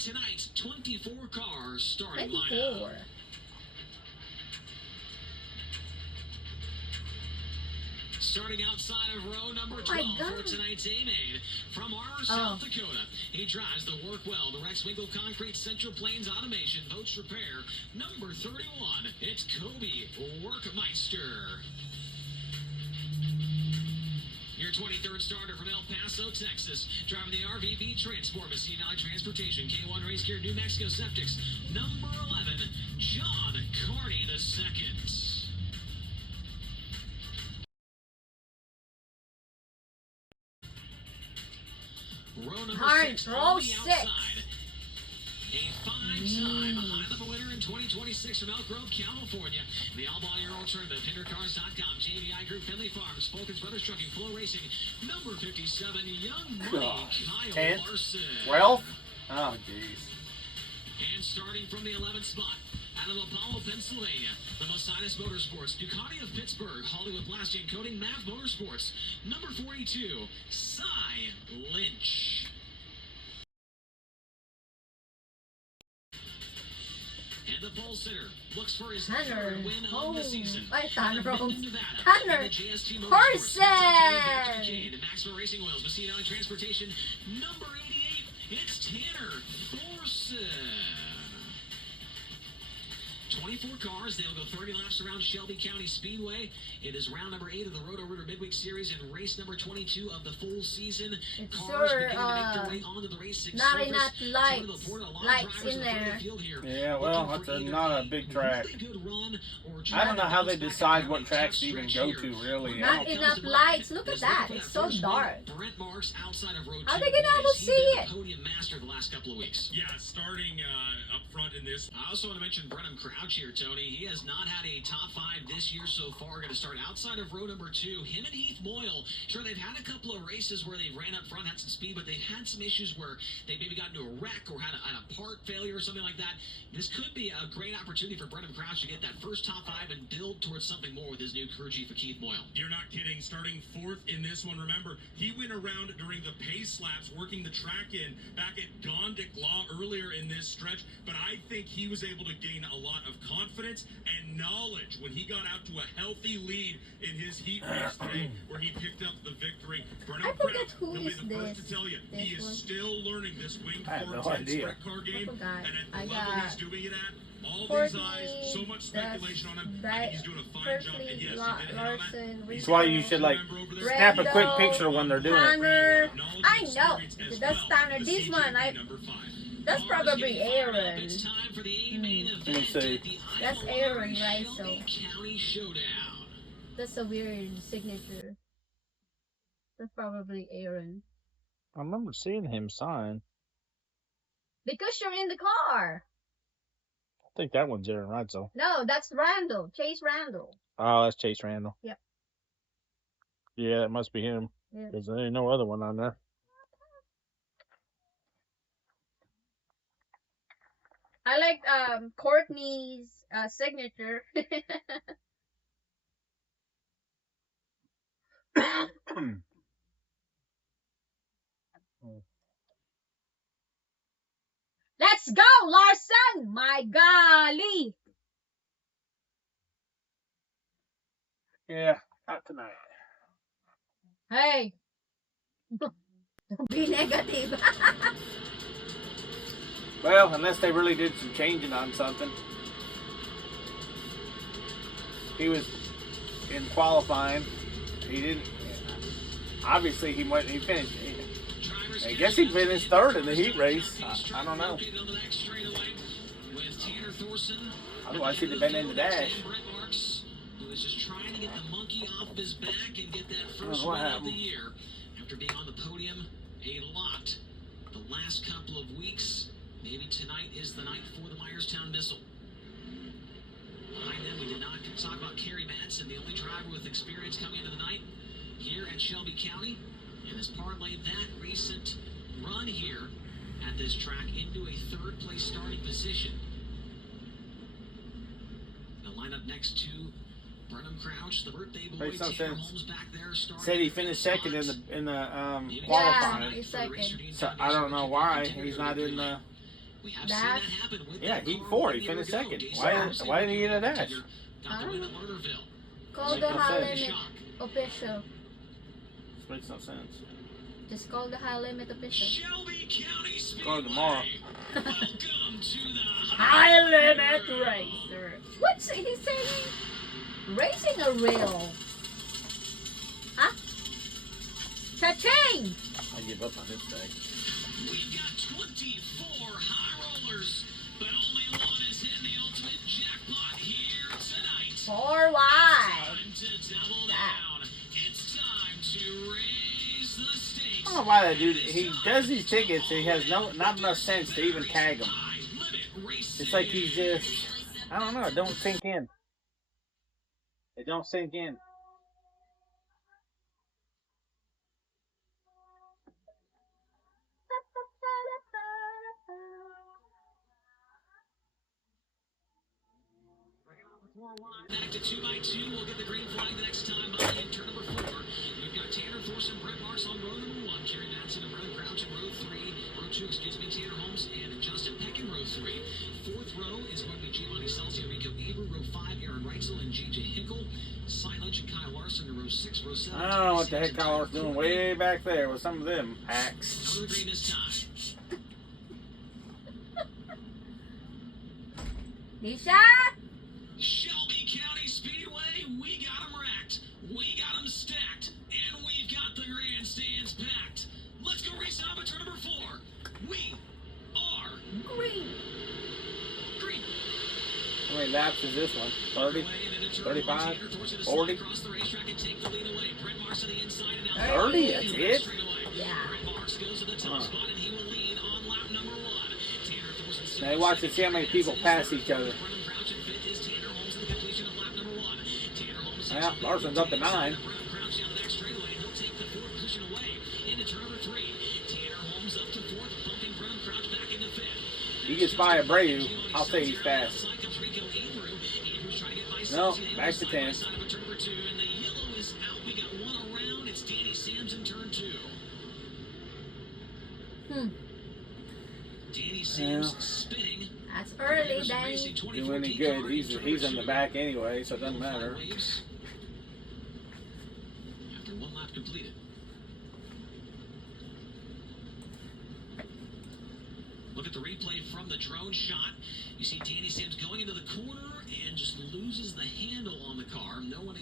tonight's 24 cars starting 24. lineup. Starting outside of row number 12 for tonight's A-Main. From Armour, South Dakota, he drives the Workwell, the Rex Winkle Concrete Central Plains Automation Boats Repair. Number 31, it's Kobe Workmeister. Your 23rd starter from El Paso, Texas, driving the RVB Transport, Messina Transportation, K1 Race Gear, New Mexico Septics. Number 11, John Carney II. Row number 6 on the outside. A five-time high-level winner in 2026 from Elk Grove, California. The All-Ball Euro Tournament, PinderCars.com, JVI Group, Finley Farms, Fulton's Brothers Trucking, Flow Racing. Number 57, Young Money, Kyle Larson. 12? Oh, jeez. And starting from the 11th spot, out of Apollo, Pennsylvania, the Mosinas Motorsports, Ducati of Pittsburgh, Hollywood Plastic and Coating, Mav Motorsports. Number 42, Cy Lynch. And the pole sitter looks for his third win of the season. Tanner Carson! Maxima Racing Oils, Messina Transportation. Number 88, it's Tanner Thorson. 24 cars. They'll go 30 laps around Shelby County Speedway. It is round number 8 of the Roto-Rooter Midweek Series and race number 22 of the full season. Cars begin to make their way onto the race 6 not enough lights in there. Yeah, well, that's not a big track. I don't know how they decide what tracks to even go to, really. Not enough lights. Look at that. It's so dark. How are they going to able to see it? Podium master the last couple of weeks. Yeah, starting up front in this. I also want to mention Brenham Crouch here, Tony. He has not had a top 5 this year so far. Going to start outside of row number 2. Him and Heath Boyle. Sure, they've had a couple of races where they ran up front, had some speed, but they've had some issues where they maybe got into a wreck or had a part failure or something like that. This could be a great opportunity for Brenham Crouch to get that first top 5 and build towards something more with his new crew chief, Keith Boyle. You're not kidding. Starting 4th in this one. Remember, he went around during the pace laps, working the track in back at Gondik Law earlier in this stretch, but I think he was able to gain a lot of confidence and knowledge when he got out to a healthy lead in his heat race today, where he picked up the victory. Brenham Crouch, he'll be the first to tell you, he is still learning this wing 410 sprint car game, and at the level he's doing it at, all these eyes, so much speculation on him. I think he's doing a fine job, and yes, he did hit on that. That's why you should, like, snap a quick picture when they're doing it. I know. That's Tanner. This one, that's probably Aaron. Let me see. That's Aaron, right? So that's a weird signature. That's probably Aaron. I remember seeing him sign. Because you're in the car. I think that one's Aaron Reitzel. No, that's Randall. Chase Randall. Oh, that's Chase Randall. Yep. Yeah, it must be him. Because there ain't no other one on there. I like Courtney's signature. Let's go, Larson! My golly! Yeah, not tonight. Hey! Don't be negative. Well, unless they really did some changing on something. He was in qualifying. He didn't. Obviously, he finished. I guess he finished 3rd in the heat race. I don't know. Otherwise, he'd have been in the dash. What happened? After being on the podium a lot the last couple of weeks. Maybe tonight is the night for the Myerstown Missile. Behind them, we did not talk about Kerry Madsen, the only driver with experience coming into the night here at Shelby County, and has parlayed that recent run here at this track into a 3rd place starting position. The lineup next to Brenham Crouch, the birthday boy, Tanner Holmes back there. Said he finished 2nd in the qualifying. Yeah, he's 2nd. So I don't know why he's not in the We have seen that happen with yeah, Heat 4, he finished second. Why didn't he get a dash? Call the high limit official. This makes no sense. Just call the high limit official. Shelby County Speedway. Call it tomorrow. Welcome to the high limit racer. What's he saying? Racing a real? Huh? Cha-ching! I give up on this thing. We've got 24 high rollers, but only one is hitting the ultimate jackpot here tonight. 4 wide. Time to double down. It's time to raise the stakes. I don't know why that dude, he does these tickets, he has not enough sense to even tag them. It's like he's just, I don't know, it don't sink in. It don't sink in. Back to 2x2. We'll get the green flag the next time by in turn number 4. We've got Tanner Thorson, Brett Marks on row number 1, Kerry Madsen and Brennan Crouch in row 3, row 2, Tanner Holmes and Justin Peck in row 3. Fourth row is going to be Giovanni Salcio, Rico Eber, row 5, Aaron Reitzel and J.J. Hinkle, Silage and Kyle Larson in row 6, row 7. I don't know what the heck Kyle Larson's doing way back there with some of them hacks. Out of the green this time. Nisha? Shelby County Speedway, we got them racked, we got them stacked, and we've got the grandstands packed. Let's go race on turn number 4. We are Green. green. How many laps is this one? 30? 35? 40? 30? That's it? Yeah. Now watch and see how many people pass each other. Yeah, Larson's up to 9. He gets by Abreu, I'll say he's fast. No, back to 10. Danny Sims spinning. That's early, Danny. Doing any good. He's in the back anyway, so it doesn't matter. After one lap completed. Look at the replay from the drone shot. You see Danny Sims going into the corner and just loses the handle on the car. No one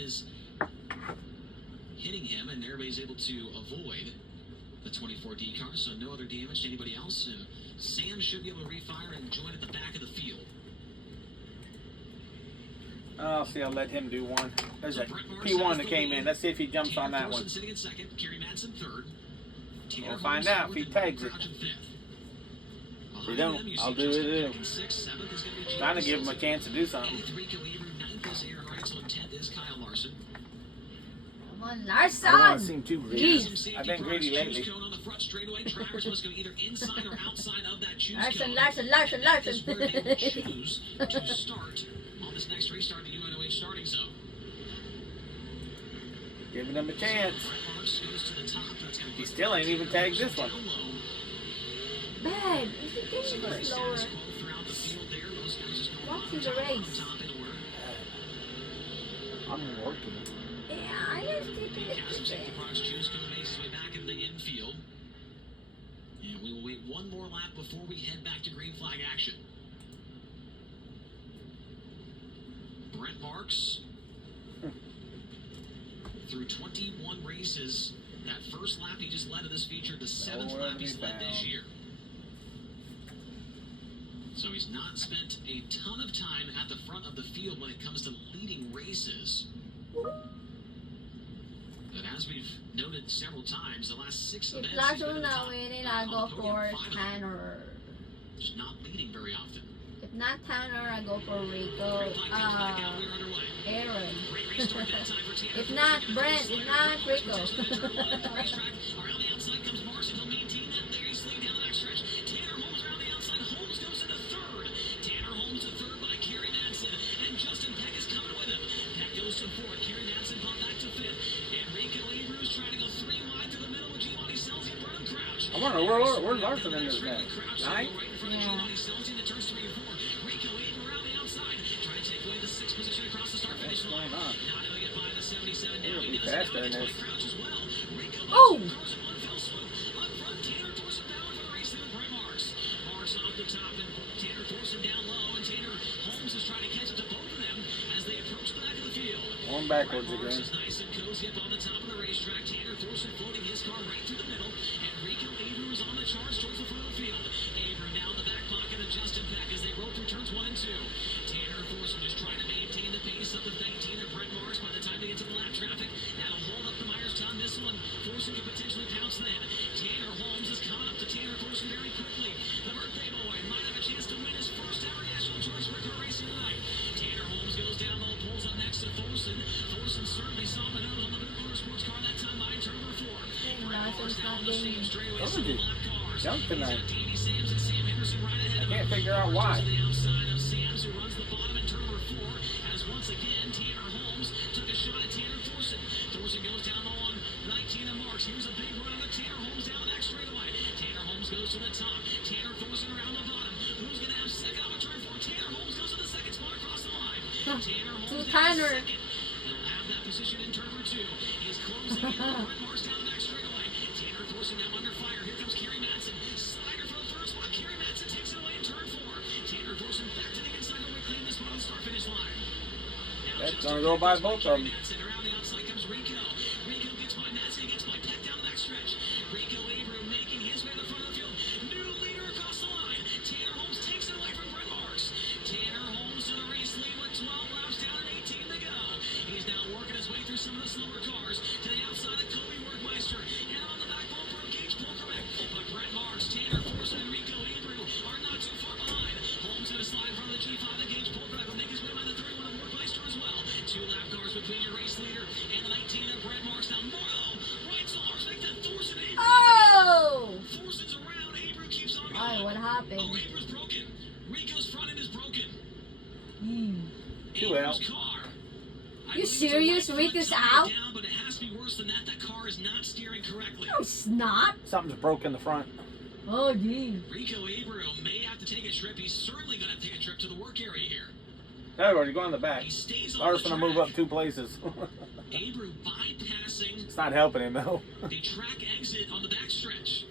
is hitting him, and everybody's able to avoid the 24D car, so no other damage to anybody else. And Sam should be able to refire and join at the back of the field. I'll see. I'll let him do one. There's a P1 that came in. Let's see if he jumps on that one. Sitting in second, Kerry Madsen third. We'll find out if he tags it. If he don't, I'll do it too. Trying to give him a chance to do something. Come on, I don't want to Larson. seem too greedy. I've been greedy lately. Larson. Choose to start on this next restart the UNOH starting zone. Giving him a chance. He still ain't even tagged this one. Man, is it getting a bit slower? Watching the race. I'm working. Yeah, I just did Safety products choose to make his way back into the infield. And we will wait one more lap before we head back to green flag action. Brent Marks through 21 races. That first lap he just led in this feature, the 7th lap he's led this year. So he's not spent a ton of time at the front of the field when it comes to leading races. But as we've noted several times, the last 6 events, If Larson not winning, I go for Tanner. Just not leading very often. If not Tanner, I go for Rico. Aaron. If not Brent, if not Rico. I wonder know. Where's Larson in this match? 9? Yeah. What's going on? He'll be faster in this. Oh! Going backwards again. Jump tonight. I can't figure out why. Goes to the top. Tanner Thorson around the bottom. Who's going to have second up a turn for? Tanner Holmes goes to the second spot across the line. Tanner Holmes Tanner. He'll have that position in turn number 2. He's closing in. Brett Mars down the back straightaway. Tanner Thorson now under fire. Here comes Kerry Madsen. Slider for the third spot. Kerry Madsen takes it away in turn 4. Tanner Thorson back to the inside to reclaim this one on the start-finish line. That's going to go by both of them. Around the outside comes Rico. Rico gets by Madsen. He gets by Peck down the back stretch. Rico Abreu making his way to the front of the field. New leader across the line. Tanner Holmes takes it away from Brett Marks. Tanner Holmes to the race lead with 12 laps down and 18 to go. He's now working his way through some of the slower cars to the outside of Kobe Workmeister and on the back bumper of Gage Polkerbeck. But Brett Marks, Tanner Thorson, and Rico Abreu are not too far behind. Holmes going to slide in front of the G5 and Gage Polkerbeck will make his way by the 31 of Workmeister as well. 2 lap cars between your race leader and the 19 of Brett Marks. Now Morrow, right to ours, make that Thorson. Oh! Thorson's around. Abreu keeps on going. Why? What happened? Oh, Abreu's broken. Rico's front end is broken. Two out. Abreu's car. You serious? Rico's out? Down, but it has to be worse than that. That car is not steering correctly. No, it's not. Something's broke in the front. Oh, gee. Rico Abreu may have to take a trip. He's certainly going to have to take a trip to the work area here. Everybody go in the back. He stays on Larson the will track. move up 2 places. Abreu bypassing It's not helping him though. the track exit on the backstretch.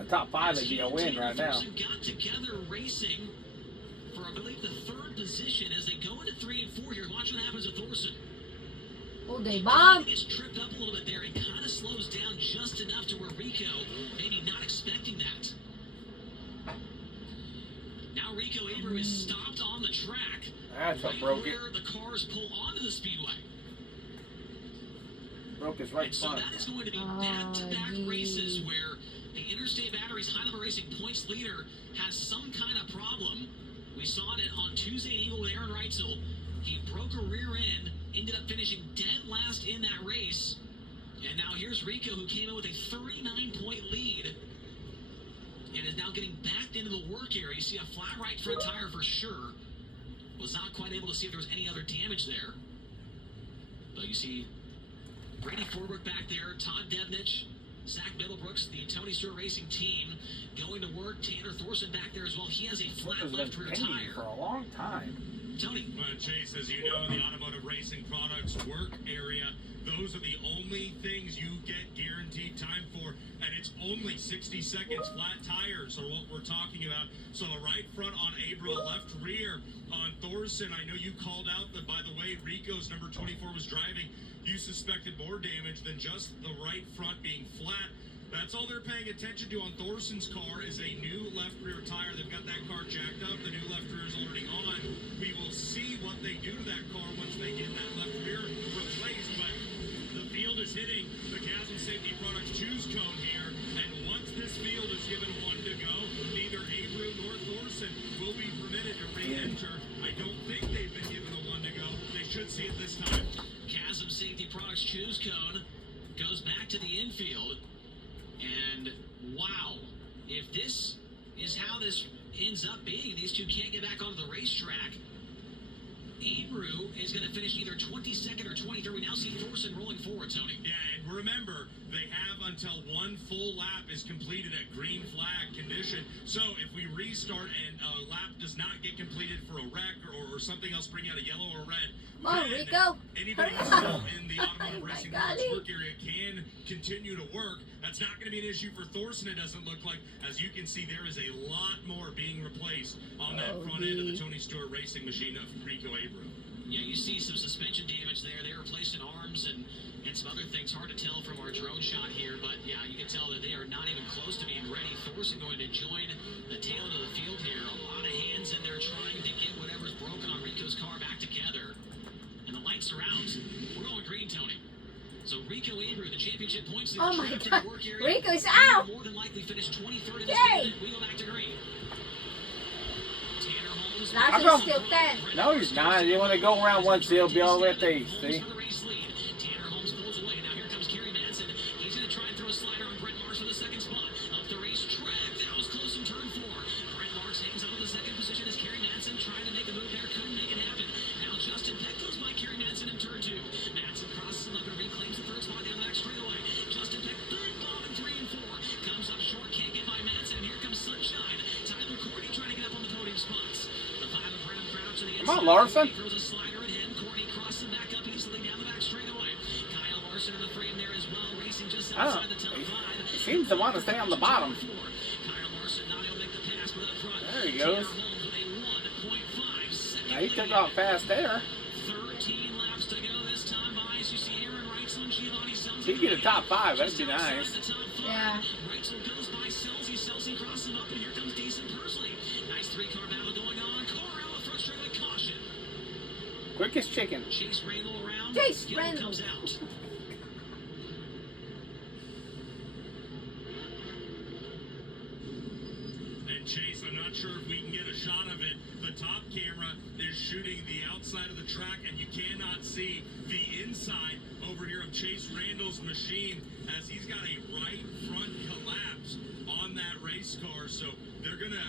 A top 5 would be a win right now. Thorson got together racing for, I believe, the 3rd position as they go into 3 and 4 here. Watch what happens with Thorson. Oh, they bomb. He gets tripped up a little bit there and kind of slows down just enough to where Rico maybe not expecting that. Now Rico Abreu is stopped on the track. That's what right broke it. where the cars pull onto the speedway. Broke his right And so front. that is going to be back-to-back races where the Interstate Batteries High Level Racing points leader has some kind of problem. We saw it on Tuesday at Eagle with Aaron Reitzel. He broke a rear end, ended up finishing dead last in that race. And now here's Rico, who came in with a 39-point lead and is now getting backed into the work area. You see a flat right front tire for sure. Was not quite able to see if there was any other damage there. But you see Brady Forbrook back there, Todd Devnich, Zach Middlebrooks, the Tony Stewart Racing team, going to work. Tanner Thorson back there as well. He has a flat left rear tire. For a long time. Tony. Chase, as you know, the automotive racing products work area, those are the only things you get guaranteed time for, and it's only 60 seconds. Flat tires are what we're talking about. So a right front on Abreu, left rear on Thorson. I know you called out that, by the way, Rico's number 24 was driving. You suspected more damage than just the right front being flat. That's all they're paying attention to on Thorson's car is a new left rear tire. They've got that car jacked up. The new left rear is already on. We will see what they do to that car once they get that left rear replaced. But the field is hitting the Chasm Safety Products choose cone here. And once this field is given 1 to go, neither Abreu nor Thorson will be permitted to re-enter. I don't think they've been given a 1 to go. They should see it this time. Chasm Safety Products choose cone goes back to the infield. And wow, if this is how this ends up being, these two can't get back onto the racetrack, Abreu is going to finish either 22nd or 23rd. We now see Thorson rolling forward, Tony. Yeah, and remember, they have until one full lap is completed at green flag condition. So if we restart and a lap does not get completed for a wreck or something else, bring out a yellow or red, Come on, Rico. anybody Hurry still up. in the automotive Oh, my racing golly. work area can continue to work. That's not going to be an issue for Thorson, it doesn't look like. As you can see, there is a lot more being replaced on that front end of the Tony Stewart racing machine of Rico Abreu. Yeah, you see some suspension damage there. They were replacing arms and some other things. Hard to tell from our drone shot here, but yeah, you can tell that they are not even close to being ready. Thorson going to join the tail end of the field here. A lot of hands in there trying to get whatever's broken on Rico's car back together. And the lights are out. We're going green, Tony. So Rico Abreu, the championship points leader, Oh my trapped in God. the work area. Rico is He out. will more than likely finish 23rd in this Yay. event. We go back to green. Tanner Holmes. How Larson's come- still 10. No, he's not. You want to go around once, he'll be all the way up to 8. See? Tanner Holmes pulls away. Now here comes Kerry Manson. He's going to try and throw a slider on Brent Marks for the second spot. Up the racetrack. That was close in turn 4. Brent Marks hangs up in the second position as Kerry Manson trying to make a move there. Couldn't make it happen. Now Justin Peck goes by Kerry Manson in turn 2. Manson crosses him up and reclaims the third spot down the back straightaway. Justin Peck, big bomb in 3 and 4. Comes up short, can't get by Manson. And here comes Sunshine. Tyler Courtney trying to get up on the podium spots. The 5 of Brenham Crouch to the inside. Come on, Larson. He throws a slider at him. Courtney crosses him back up easily down the back straightaway. Kyle Larson in the frame there as well, racing just I outside don't the top 5. He seems to want to stay on the bottom. Kyle Larson not able to make the pass, but up front. There he Tanner goes. Holmes with a 1.5 second Now, he took lead. off fast there. 13 laps to go this time by. As you see Aaron Reitzel and Giovanni Selzy. He'd get a top 5. That'd be Just outside nice. the top 5. Yeah. Reitzel goes by Selzy. Selzy crosses him up, and here comes Jason Persley. Nice 3-car battle going on. Car out the front straight with caution. Quick as chicken. Chase Randall around. Chase Hill Randall. comes out. And Chase, I'm not sure if we can get a shot of it. The top camera is shooting the outside of the track, and you cannot see the inside over here of Chase Randall's machine as he's got a right front collapse on that race car. So they're going to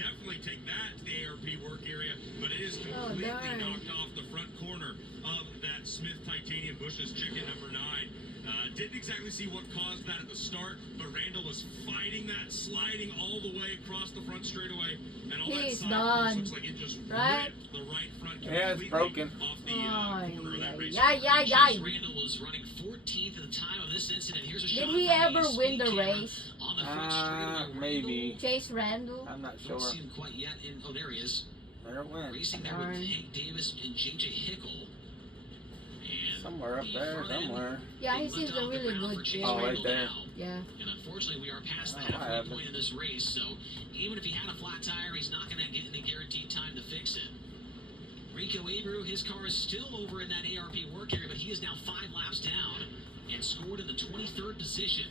definitely take that to the ARP work area, but it is completely darn. knocked off the front corner of that Smith Titanium Bush's chicken number 9. Didn't exactly see what caused that at the start, but Randall was fighting that, sliding all the way across the front straightaway, and all that He's side done. looks like it just Right? ripped the right front Yeah, it's completely broken. off the Oh, corner of that race. yeah. Chase Randall was running 14th at the time of this incident. Here's a Did shot he from ever the win the speed camera race? on the front straightaway. Maybe. Chase Randall. I'm not Don't sure. see him quite yet. Oh, there he is. There it went. Racing there Darn. with Hank Davis and JJ Hickle. And Somewhere up the there, front end, somewhere. Yeah, he they seems left a off the really ground good for Chase kid. Oh, right Randall there. now. Yeah. And unfortunately, we are past the Oh, what halfway happened? point of this race, so even if he had a flat tire, he's not going to get any guaranteed time to fix it. Rico Abreu, his car is still over in that ARP work area, but he is now 5 laps down and scored in the 23rd position.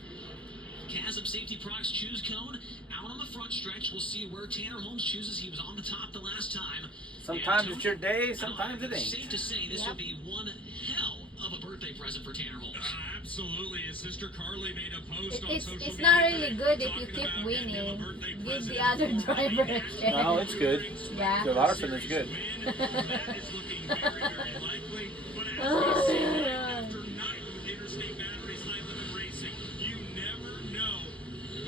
Chasm Safety Products Choose Cone out on the front stretch. We'll see where Tanner Holmes chooses. He was on the top the last time. Sometimes And it's your day, Tony, sometimes it ain't. Safe to say this would be one hell of a birthday present for Tanner Holmes. Absolutely. His sister Carly made a post on It's social it's media not really today good if you talking keep about getting him a winning. birthday Give present the other for driver a the chance. No, it's good. Yeah. So Larson is good. win. That is looking very, very likely. But as we see night after night with Interstate Batteries High Limit Racing, you never know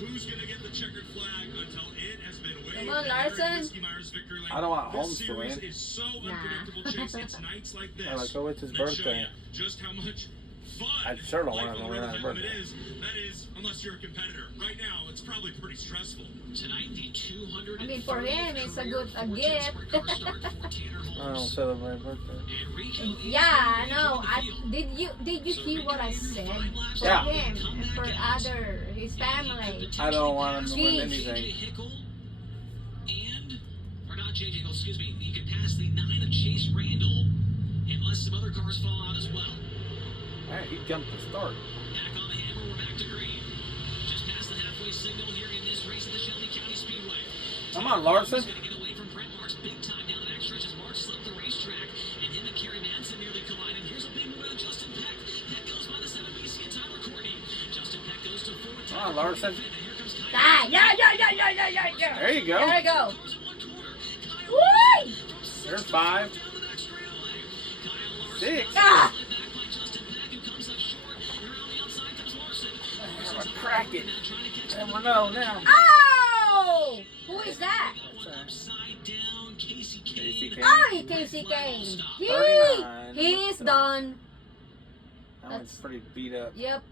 who's going to get the checkered flag until it has been waved. Come on, And there in Larson. Whiskey Myers Victory Lane. I don't want This Holmes to series win. is so Nah. unpredictable, Chase. It's nights like this I like, oh, it's his that show birthday. you just how much fun I sure don't life want him on to the win road on his high limit birthday. is. That is, unless you're a competitor. Right now, it's probably pretty stressful. Tonight, the 200. I mean, for him, it's a good a gift. I don't celebrate birthday. Yeah, I know. Did you hear what I said? For Yeah. him and for his family. I don't want him to win Jeez. anything. Or not JJ Hickle, excuse me. You can pass the 9 of Chase Randall unless some other cars fall out as well. Alright, he jumped the start. Back on the hammer, we're back to green. Just past the halfway signal here in this race at the Shelby County Speedway. Come on, Larson. He's going to get away from Brent Marks big time down the back stretch as Marks slipped the racetrack, and him and Kerry Manson nearly collide. And here's a big move out of Justin Peck. Peck goes by the 7 BC and Tyler Courtney. Justin Peck goes to 4. Come on, Larson. And here comes Kyle. Ah, yeah. There you go. There you go. Throws in one corner. Kyle Woo! from 6 There's to 5. down the back straightaway. 6. Ah! I'm gonna crack it. Never know now. Oh! Who is that? Casey Kane. Oh, Casey Kane. 39. He's done. That one's pretty beat up. Yep.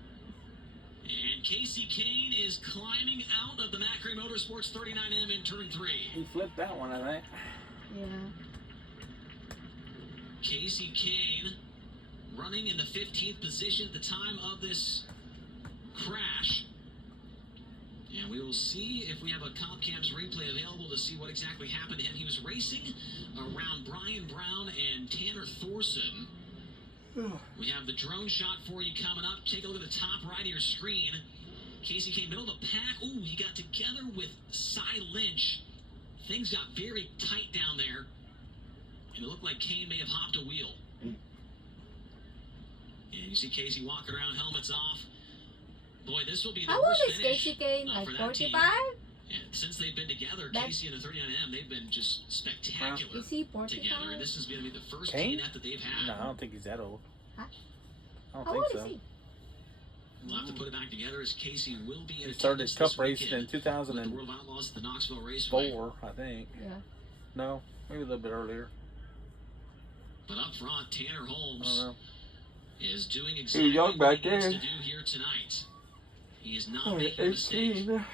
And Casey Kane is climbing out of the Macri Motorsports 39M in turn 3. He flipped that one, I think. Yeah. Casey Kane running in the 15th position at the time of this crash. And we will see if we have a Compcam's replay available to see what exactly happened to him. He was racing around Brian Brown and Tanner Thorson. We have the drone shot for you coming up. Take a look at the top right of your screen. Casey Kane, middle of the pack. Ooh, he got together with Cy Lynch. Things got very tight down there. And it looked like Kane may have hopped a wheel. And you see Casey walking around, helmets off. Boy, this will be the How old worst is finish, Casey Kane? for Like that team. 45? And since they've been together, That- Casey and the 39M, they've been just spectacular Is he together. 45? And this is going to be the first Kane? K-Net that they've had. No, I don't think he's that old. Huh? I don't How think old so. is he? We'll have to put it back together as Casey will be in He started attendance cup this racing in weekend with the 2004, World of Outlaws at the Knoxville Raceway. I think. Yeah. No, maybe a little bit earlier. But up front, Tanner I don't Holmes know. is doing exactly young what back he needs there. to do here tonight. He is not Only making a mistake. 18.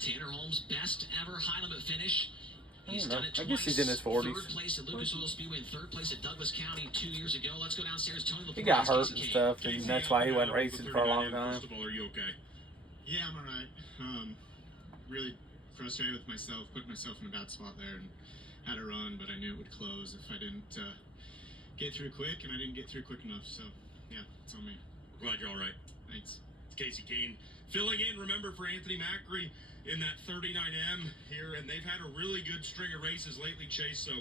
Tanner Holmes' best ever high limit finish. He's I don't know. done it I twice. guess he's in his 40s. Third place at Lucas Oil Speedway and third place at Douglas County 2 years ago. Let's go downstairs. Tony He got hurt Casey and Kane. stuff, and that's why he wasn't racing for a long time. First of all, are you okay? Yeah, I'm alright. Really frustrated with myself, put myself in a bad spot there, and had a run, but I knew it would close if I didn't get through quick, and I didn't get through quick enough, so yeah, it's on me. Glad you're all right. Thanks. It's Casey Kane filling in, remember, for Anthony Macri in that 39M here, and they've had a really good string of races lately, Chase, so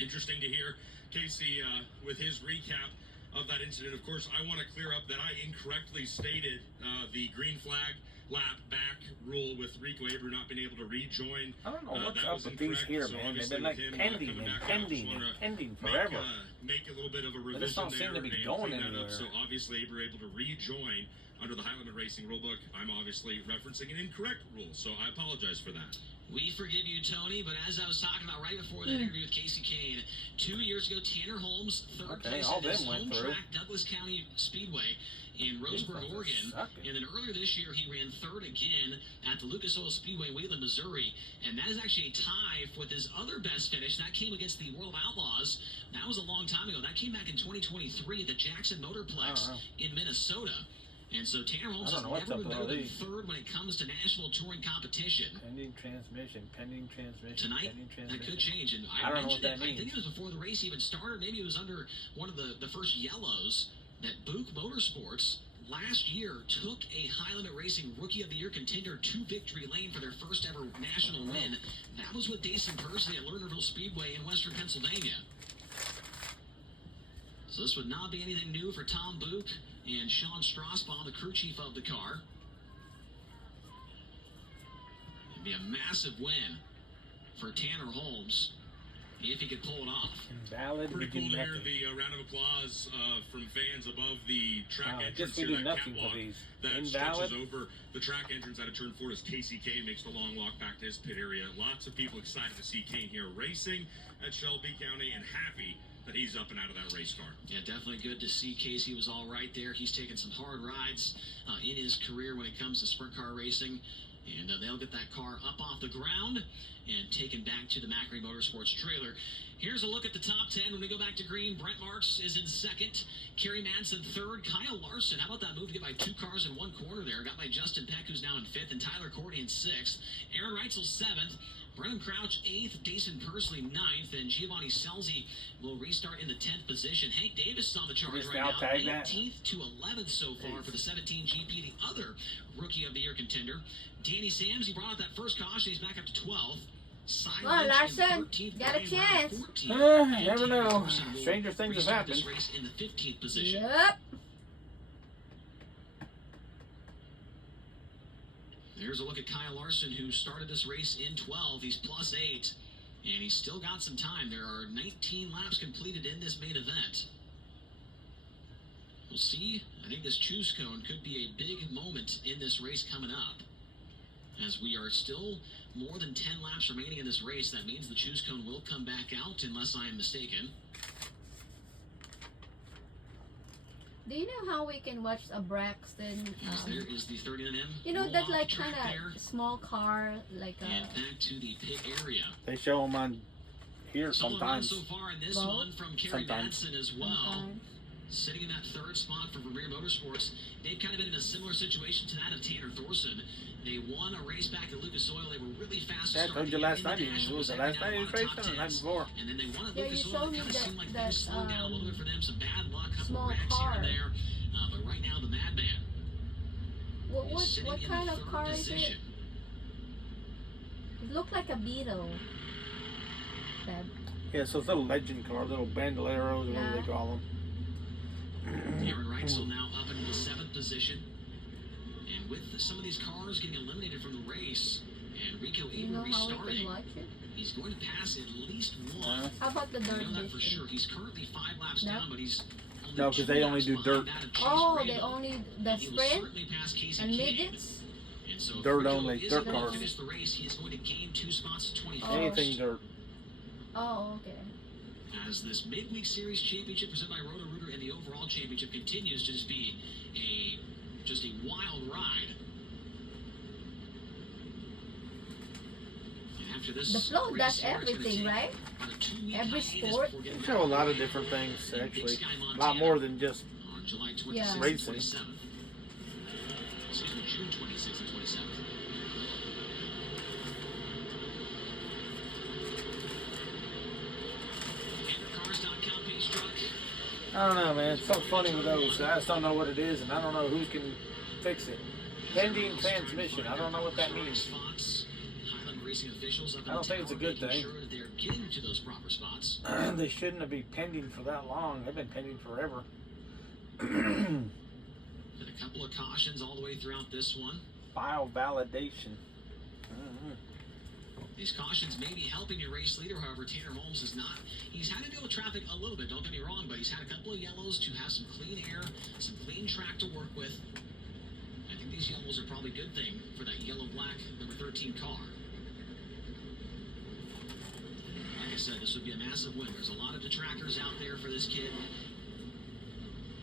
interesting to hear Casey with his recap of that incident. Of course, I want to clear up that I incorrectly stated the green flag lap back rule with Rico Abreu not being able to rejoin. I don't know what's that up was with these incorrect, here, so man. They've obviously been like with him pending coming and back out, pending just and wanna pending forever. make a little bit of a They revision just don't seem to be there going and clean that up. anywhere. So obviously we're able to rejoin under the High Limit Racing rulebook. I'm obviously referencing an incorrect rule, so I apologize for that. We forgive you, Tony, but as I was talking about right before that interview with Casey Kane, 2 years ago, Tanner Holmes, third Okay, place all at his them went home through. track, Douglas County Speedway in Roseburg, fuckers Oregon. sucking. And then earlier this year, he ran third again at the Lucas Oil Speedway in Wheeling, Missouri. And that is actually a tie with his other best finish. That came against the World of Outlaws. That was a long time ago. That came back in 2023 at the Jackson Motorplex in Minnesota. And so Tanner Holmes I has don't know what's never up been with all better than these. third when it comes to national touring competition. Pending transmission. Tonight, pending transmission. that could change. And I don't know mentioned what that it, I think means. it was before the race even started. Maybe it was under one of the first yellows that Book Motorsports last year took a High Limit Racing Rookie of the Year contender to victory lane for their first ever national win. That was with Dason Persley at Lernerville Speedway in Western Pennsylvania. So this would not be anything new for Tom Book and Sean Strasbaugh, the crew chief of the car. It'd be a massive win for Tanner Holmes if he could pull it off. Invalid. Pretty We cool do to hear nothing. the round of applause from fans above the track Wow, I entrance guess we here, do that nothing for catwalk these. that Invalid. stretches over the track entrance out of turn 4 as Casey Kane makes the long walk back to his pit area. Lots of people excited to see Kane here racing at Shelby County and happy that he's up and out of that race car. Yeah, definitely good to see Casey was all right there. He's taken some hard rides in his career when it comes to sprint car racing. And they'll get that car up off the ground and taken back to the Macri Motorsports trailer. Here's a look at the top 10. When we go back to green, Brent Marks is in second. Kerry Manson third. Kyle Larson, how about that move to get by 2 cars in 1 corner there? Got by Justin Peck, who's now in 5th, and Tyler Courtney in 6th. Aaron Reitzel 7th. Brennan Crouch 8th, Dason Persley 9th, and Giovanni Selzy will restart in the 10th position. Hank Davis is on the charge Just right now, outtag that. 18th to 11th so far for the 17 GP, the other Rookie of the Year contender. Danny Sams, he brought out that first caution, he's back up to 12th. Come on, Larson, got a chance. You never know. Stranger things have happened. This race in the 15th position. Yep. There's a look at Kyle Larson, who started this race in 12. He's +8, and he's still got some time. There are 19 laps completed in this main event. We'll see. I think this choose cone could be a big moment in this race coming up. As we are still more than 10 laps remaining in this race, that means the choose cone will come back out unless I am mistaken. Do you know how we can watch a Braxton? Yes, there is the 39M. You know that like track kind there. of small car, like And back to the pit area. They show them on here Solid run sometimes. so far in this Well, one from Kerry sometimes. Madsen as well. Sitting in that third spot for Vermeer Motorsports. They've kind of been in a similar situation to that of Tanner Thorson. They won a race back at Lucas Oil. They were really fast. Yeah, I told you last night. It was the last night he was racing, or the night before. And then they won at Yeah, Lucas you Oil. showed It me kind of seemed like that, things slowed down a little bit for them. Some bad luck, couple small wrecks here car. and there. But right now, the Madman What is sitting what in kind the of third car is it? position. It looked like a Beetle. That Yeah, so it's little legend cars, little bandoleros, whatever Yeah. they call them. Aaron Reitzel now up into the 7th position. And with some of these cars getting eliminated from the race, and Rico you even know how we can restarting, watch it. he's going to pass at least one. How about the I dirt know that for vision? sure. He's currently 5 laps No? down, but he's only No, 'cause 2 they only laps do behind dirt. that of Chase Oh, Randall. they only the He will sprint certainly pass Casey and Kane. midgets. And so if Dirt Rico only, is dirt able to cars. finish the race, he is going to gain 2 spots to 25. Anything dirt. Oh, okay. As this midweek series championship presented by Roto-Rooter and the overall championship continues to just be a wild ride. And after this The flow race does here, it's gonna everything, take right? a 2-week Every hiatus sport? before getting They back show a lot on of different things, in Big actually. Sky, A lot Montana more than just on July 26th Yeah. and Racing. 27th. Excuse me, June 26th and 27th. Cars.com page truck. I don't know, man. It's so funny with those. I just don't know what it is, and I don't know who can fix it. Pending transmission. I don't know what that means. Spots. Highland Racing officials up in I don't the think it's a tower good making thing. sure that they're getting to those proper spots. They shouldn't have been pending for that long. They've been pending forever. And a couple of cautions all the way throughout this one. File validation. These cautions may be helping your race leader, however, Tanner Holmes is not. He's had to deal with traffic a little bit, don't get me wrong, but he's had a couple of yellows to have some clean air, some clean track to work with. I think these yellows are probably a good thing for that yellow-black number 13 car. Like I said, this would be a massive win. There's a lot of detractors out there for this kid.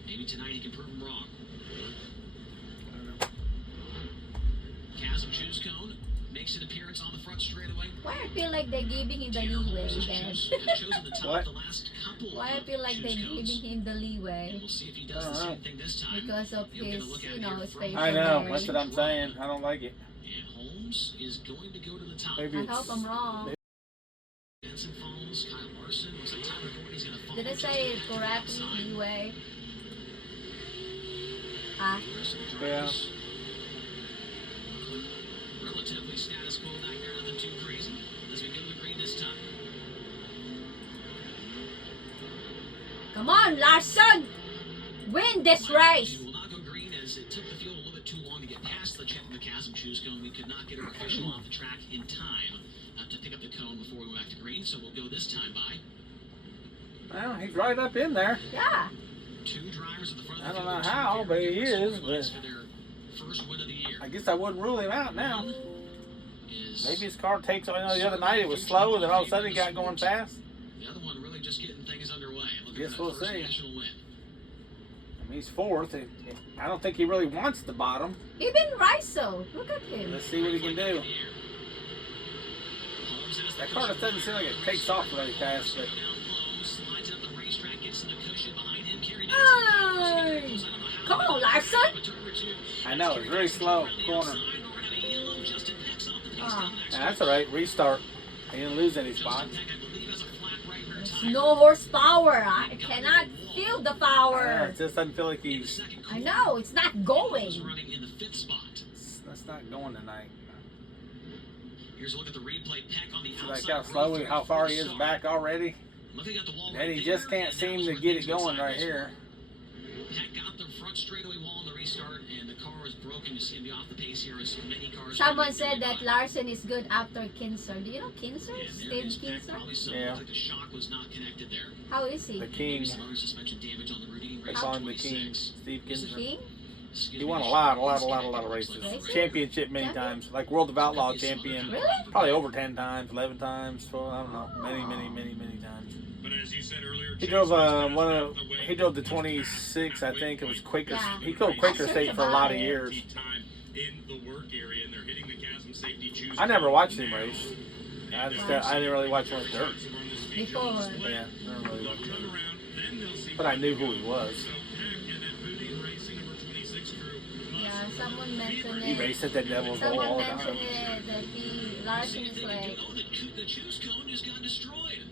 Maybe tonight he can prove them wrong. Chasm Choose Cone makes an appearance on the front straightaway. Why I feel like they're giving him the Tanner leeway, Holmes has Dad? chosen the top What? the last couple Why I of feel like they're Choose Cones. giving him the And leeway we'll see if he does I the don't same know. thing this time. because of You'll get his, a look at you it know, here his from- facial I know. hair. That's what I'm saying. I don't like it. And Holmes is going to go to the top. Maybe I hope I'm wrong. Benson follows. Kyle Larson looks like Tyler Gordon's going to follow. Did I just say a it bit correctly? outside. Leeway. Ah, The rest of the Yeah. drivers, relatively status quo back there, nothing too crazy. As we go to the green this time. come on, Larson! Win this race! We will not go green as it took the field a little bit too long to get past the chasm choose cone. We could not get our official off the track in time to pick up the cone before we went back to green, so we'll go this time by. Well, he's right up in there. Yeah. 2 drivers at the front of I the don't field. know how, but he is, Storylines but- for their first win of the year. I guess I wouldn't rule him out now. Is Maybe his car takes. I know the other night it was slow, and then all of a sudden he got going fast. the other one really just getting things underway. Looking Guess for we'll that first see. national win. I mean, he's fourth. I don't think he really wants the bottom. Even Riso. Look at him. Let's see what he can do. Holmes has the That car just doesn't seem like it takes off very fast, but slides up the racetrack, gets in the cushion behind him. Carry Hey! Come on, Larson! I know, it's very slow corner. That's all right. Restart. He didn't lose any spots. No horsepower. I cannot feel the power. It just doesn't feel like he's. I know, it's not going. Running in the 5th spot. That's not going tonight. Here's a look at the replay. Peck on the See like outside how road slow, through how the far first he is start. back already. Looking at the wall And right he just there, can't and seem that to was get where it things going were right here. Peck got the front straightaway wall in the restart, and the car was broken looking to be off the pace here as many cars. Someone said that Larson is good after Kinser. Do you know Kinser? Yeah, Steve there is Kinser? probably some Yeah. like the shock was not connected there. How is he? The King. Some other suspension damage on the routine They race. call him the King. Steve Kinser. King? He won a lot of races. Races? Championship many Champion? times. Like World of Outlaw champion. Really? Probably over 10 times, 11 times, 12, I don't know. Many times. But as you said earlier, He Chase drove was one out of the way. he drove the 26, I think. It was Quaker. Yeah. He drove Quaker State for a lot of Yeah. years. Time in the work area, and they're hitting the chasm safety choose. I never watched him race. I didn't really watch him with dirt. Before. Yeah, I never really watched him. Around, then they'll see But I knew who he was. So, heck, and that Boudin Racing number 26 crew Yeah, someone mentioned He it. raced at that Devil's Bowl Someone all the mentioned time. it that Larson is like, Oh, the choose cone just got destroyed.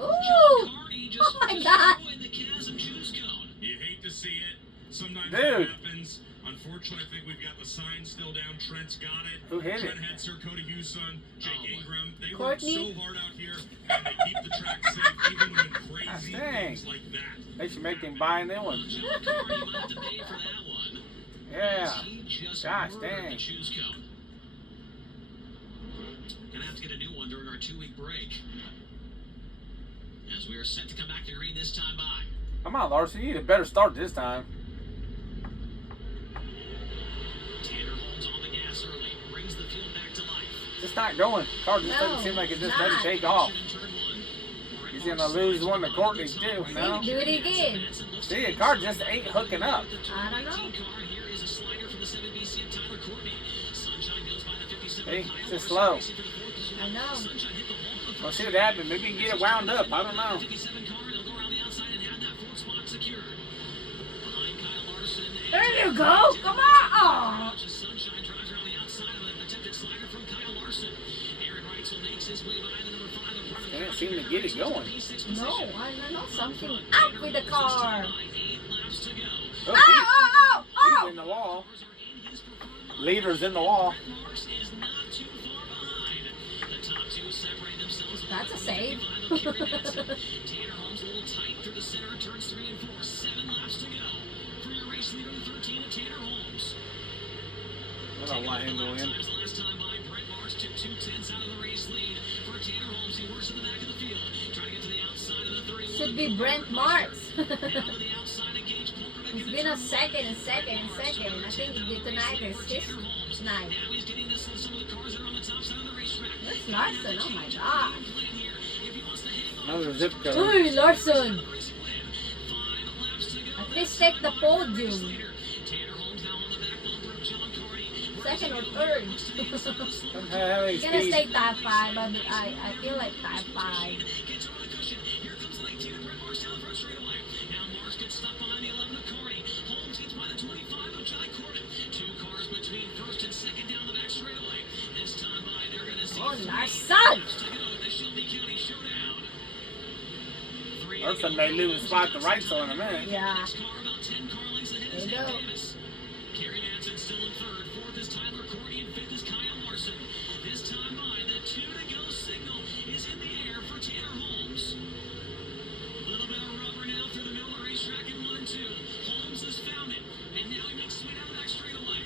ooh! Carney just Oh my God. destroyed the chasm choose cone. You hate to see it. Sometimes Dude. it happens. Unfortunately, I think we've got the sign still down. Trent's got it. Who hit Trent it? Hetzer, Cody Hewson, Jake Oh, boy. Ingram. They Courtney? work so hard out here, and they keep the track safe even when crazy Dang. things like that. They should make him buy a new Well, one. John Carney might have to pay for that one. Yeah. He just Gosh, murdered dang. the choose cone. Gonna have to get a new one during our 2-week break. As we are set to come back to green this time by. Come on, Larson. You need a better start this time. Tanner Holmes on the gas early, brings the field back to life. Just not going. Car just doesn't No, seem like it just not. doesn't take off. In turn one. He's gonna lose one to Courtney too. No. Do it again. See, the car just ain't hooking up. I don't know. Car here is a slider from the 7BC of Tyler Courtney. Sunshine goes by the 57 Hey, Kyle just Larson, slow. racing for the fourth position. I know. Sunshine hit the wall in the We'll first see what happens. Maybe you can get it wound up. I don't know. 57 car, they'll go around the outside and have that fourth spot secured. Behind Kyle Larson. There you go. Come on. Sunshine drives around the outside of an attempted slider from Kyle Larson. Aaron Reitzel makes his way by the number 5 of Brennan Can't Crouch. seem to get it going. No, I don't know. Something up with the car. 8 laps to go. Oh, Oh, he's oh, in the wall. Cars are in his preferred line. Leader's in the wall. Brett Marks is not too far behind. The top two separate themselves. That's a save. Tanner Holmes a little tight through the center, turns 3 and 4. 7 laps to go. For your race leader, the 13 of Tanner Holmes. I don't want him to win. Times last time by Brett Marks took 2/10 out of the race lead. For Tanner Holmes, he works in the back of the field, trying to get to the outside of the 31. Should be Brent Marks. Now to the outside of Gage Polker. It's been a second. I think tonight is his night. Now he's getting to some of the cars that are on the top side of the racetrack. That's Larson. Oh my God. If he wants to hang on, Another zip code. Hey, Larson. the race will win. 5 laps to go. At least take the podium. Tanner Holmes now on the back bumper of John Carney. Second or third. Doesn't have any He's gonna speed. stay top 5, but I feel like top 5. Gets over the cushion. Here comes the 19 of Brett Marks down the front straightaway. Now Marks gets stuck behind the 11 of Carney. Holmes gets by the 25 of Jai Corbin. 2 cars between first and second down the back straightaway. This time by, they're gonna see Oh, 3 Larson. laps to go. The Shelby County Showdown. 3 Larson may lose a spot to Reitzel in a minute. Yeah. Next car about 10 car lengths ahead is There you Nick go. Davis. Kerry Manson still in third. Fourth is Tyler Courtney, and fifth is Kyle Larson. This time by, the 2 to go signal is in the air for Tanner Holmes. A little bit of rubber now through the middle of the racetrack in 1 and 2. Holmes has found it, and now he makes his way down the back straightaway.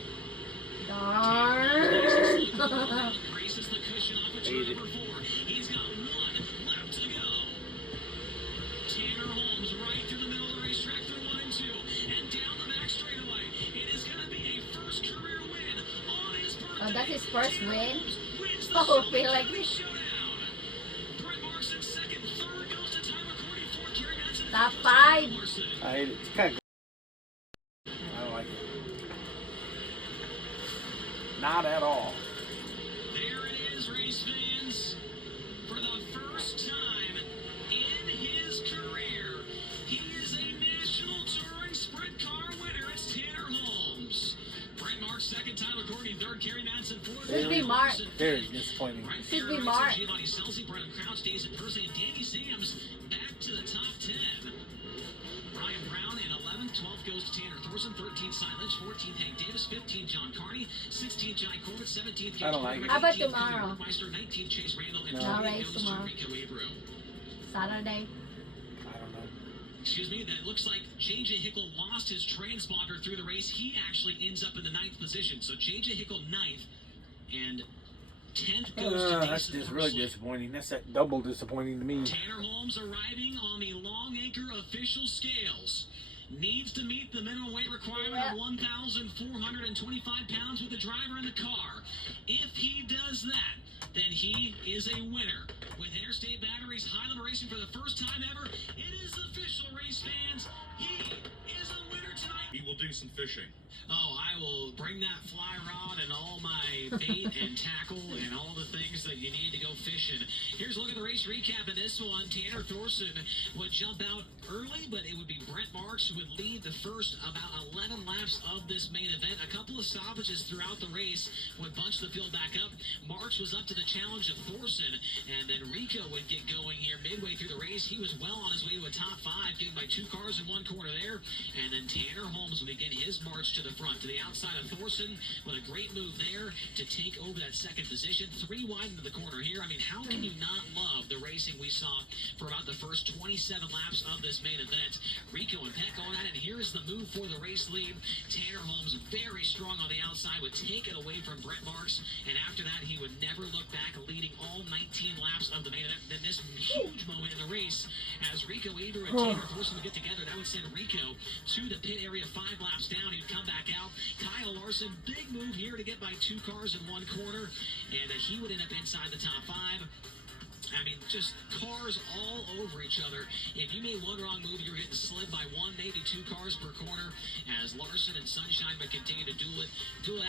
Darn. Graces the cushion off of turn number 4. He's got 1 lap to go. Tanner Holmes right through the middle of the racetrack through 1 and 2. And down the back straightaway. It is going to be a first career win on his birthday. Oh, that's his first win? Wins the Oh, feel like Shelby Showdown. Brett Marks in second. Third goes to Tyler Courtney. Fourth, Kerry Manson. Top 5. Larson. I hate it. It's kind of. I don't like it. Not at all. There it is, race fans. For the first time in his career, he is a national touring sprint car winner. It's Tanner Holmes. Brett Marks second, Tyler Courtney third, Kerry Manson fourth. Should be Mark. Very disappointing. Right Should there, be Reitzel, Mark. Giovanni Celsi, Brennan Crouch, Jason Percy, and Danny Sams back to the top 10. Ryan Brown in 11th, 12th goes to Tanner Thorson, 13th Cy Lynch, 14th Hank Davis, 15th John Carney, 16th Jai Corbett, 17th I don't like it. How about 18th tomorrow? Meister, 19th Chase Randall, and No. 20th No race goes to tomorrow. Rico Abreu. Saturday. I don't know. excuse me, that looks like JJ Hickle lost his transponder through the race. He actually ends up in the 9th position. So JJ Hickle 9th and 10th goes to That's Jason just really Horsley. disappointing. That's double disappointing to me. Tanner Holmes arriving on the Long Acre official scales. Needs to meet the minimum weight requirement of 1,425 pounds with the driver in the car. If he does that, then he is a winner. With Interstate Batteries Highland Racing for the first time ever, it is official, race fans. He is a winner tonight. He will do some fishing. Oh, I will bring that fly rod and all my bait and tackle and all the things that you need to go fishing. Here's a look at the race recap in this one. Tanner Thorson would jump out early, but it would be Brent Marks who would lead the first about 11 laps of this main event. A couple of stoppages throughout the race would bunch the field back up. Marks was up to the challenge of Thorson, and then Rico would get going here midway through the race. He was well on his way to a top 5, getting by 2 cars in one corner there. And then Tanner Holmes would begin his march to the front, to the outside of Thorson, with a great move there to take over that 2nd position. 3 wide into the corner here. I mean, how can you not love the racing we saw for about the first 27 laps of this main event? Rico and Peck on at it, and here's the move for the race lead. Tanner Holmes very strong on the outside, would take it away from Brent Marks, and after that he would never look back, leading all 19 laps of the main event. Then this huge moment in the race as Rico Eber and Tanner Thorson would get together. That would send Rico to the pit area 5 laps down. He'd come back out. Kyle Larson, big move here to get by 2 cars in one corner, and he would end up inside the top 5. I mean, just cars all over each other. If you made one wrong move, you were getting slid by 1, maybe 2 cars per corner, as Larson and Sunshine would continue to duel it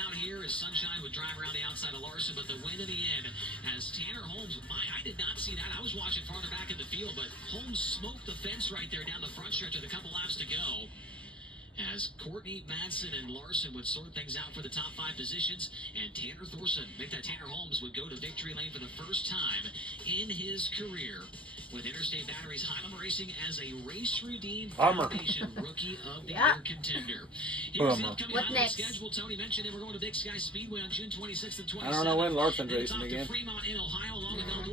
out here as Sunshine would drive around the outside of Larson. But the win in the end, as Tanner Holmes, I did not see that. I was watching farther back in the field, but Holmes smoked the fence right there down the front stretch with a couple laps to go, as Courtney, Madsen, and Larson would sort things out for the top 5 positions, and Tanner Holmes would go to victory lane for the first time in his career, with Interstate Batteries Highland Racing as a Race Redeemed Foundation Rookie of the Year contender. Here's the upcoming highlight schedule. Tony mentioned it. We're going to Big Sky Speedway on June 26th and 27th. I don't know when Larson's Then it's racing off to again. Fremont in Ohio, along with Eldora.